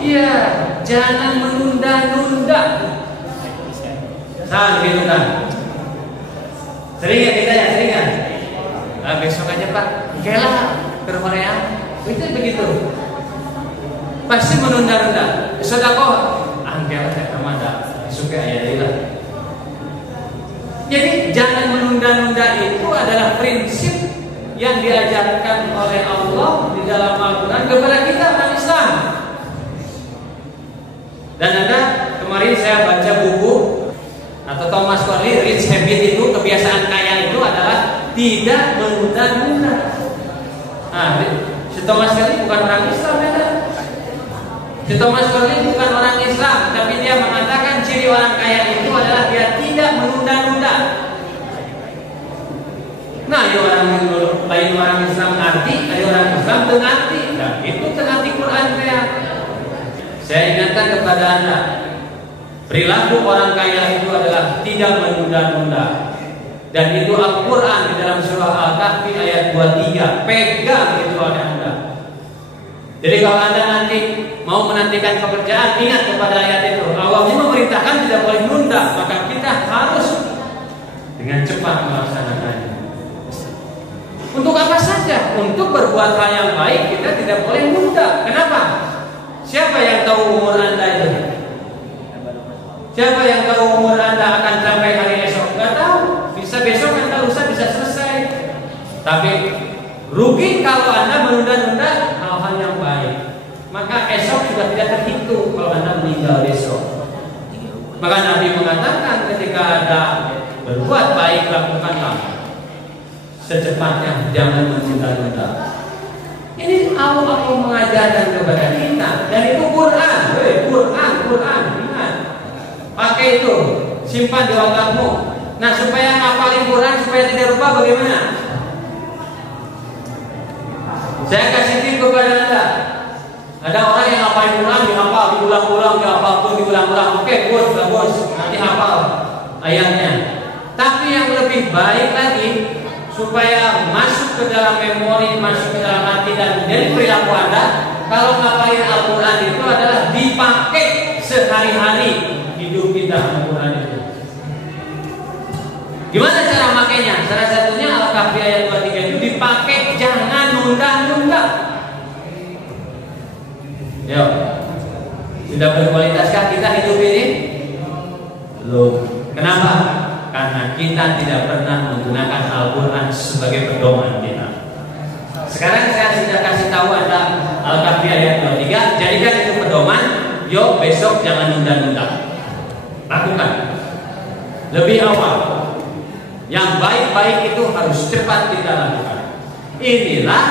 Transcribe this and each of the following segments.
Iya, jangan menunda-nunda. Nah, gitu kan. Sering ya kita ya, sering ya. Nah, besok aja Pak, oke lah ke rumah ya. Itu begitu. Pasti menunda-nunda. Sedekah, angkel saya ada suka ayat lah. Jadi jangan menunda-nunda itu adalah prinsip yang diajarkan oleh Allah di dalam Al-Quran kepada kita orang Islam. Dan ada kemarin saya baca buku atau Thomas Corley, Rich Habit itu, kebiasaan kaya itu adalah tidak menunda-nunda. Nah, si Thomas Corley bukan orang Islam ya kan? Si Thomas Corley bukan orang Islam, tapi dia mengatakan ciri orang kaya itu adalah dia tidak menunda-nunda. Nah, ya orang lain orang Islam ngerti, ada orang Islam mengerti. Nah, itu terarti Quran ya. Saya ingatkan kepada Anda, perilaku orang kaya itu adalah tidak menunda-nunda. Dan itu Al-Quran di dalam surah Al-Kahfi ayat 23. Pegang itu oleh Anda. Jadi kalau Anda nanti mau menantikan pekerjaan, ingat kepada ayat itu. Allah memerintahkan tidak boleh nunda, maka kita harus dengan cepat melaksanakannya. Untuk apa saja? Untuk berbuat hal yang baik kita tidak boleh nunda. Kenapa? Siapa yang tahu umur Anda itu? Siapa yang tahu umur Anda akan sampai hari esok? Gak tahu. Bisa besok, Anda lusa bisa selesai. Tapi rugi kalau Anda menunda-nunda hal-hal yang baik. Maka esok sudah tidak terhitung kalau Anda meninggal besok. Maka Nabi mengatakan ketika Anda berbuat baik, lakukanlah secepatnya, jangan menunda-nunda. Ini Allah mengajarkan kepada kita, dan itu Quran, Quran, ingat. Pakai itu, simpan di otakmu. Nah, supaya ngapalin Quran supaya tidak lupa bagaimana? Saya kasih tip kepada Anda. Ada orang yang ngapalin Quran dihafal, diulang-ulang, dihafal, diulang-ulang. Oke, bagus, nanti hafal ayatnya. Tapi yang lebih baik lagi, supaya masuk ke dalam memori, masuk ke dalam hati dan menjadi perilaku Anda, kalau ngapalin Al-Quran itu adalah dipakai sehari-hari hidup kita Al-Quran itu. Gimana cara makainya? Salah satunya Al-Kahfi ayat 23 itu dipakai, jangan nunda-nunda. Yo, sudah berkualitaskah kita hidup ini? Belum. Kenapa? Karena kita tidak pernah menggunakan Al-Quran sebagai pedoman kita. Sekarang saya sudah kasih tahu Anda Al-Kahfi ayat 23. Jadikan itu pedoman. Yuk besok jangan nunda-nunda. Lakukan lebih awal. Yang baik-baik itu harus cepat kita lakukan. Inilah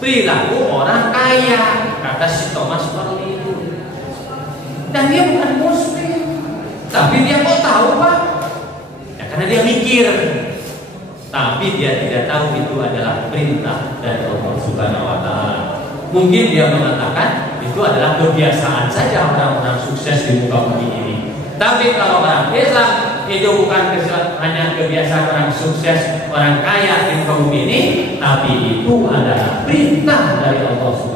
perilaku orang kaya, kata si Thomas Corley itu. Dan dia bukan muslim, tapi dia kok tahu Pak? Karena dia mikir, tapi dia tidak tahu itu adalah perintah dari Allah Subhanahu wa Ta'ala. Mungkin dia mengatakan itu adalah kebiasaan saja orang-orang sukses di muka bumi ini. Tapi kalau orang Islam itu bukan hanya kebiasaan orang sukses, orang kaya di muka bumi ini, tapi itu adalah perintah dari Allah Subhanahu wa Ta'ala.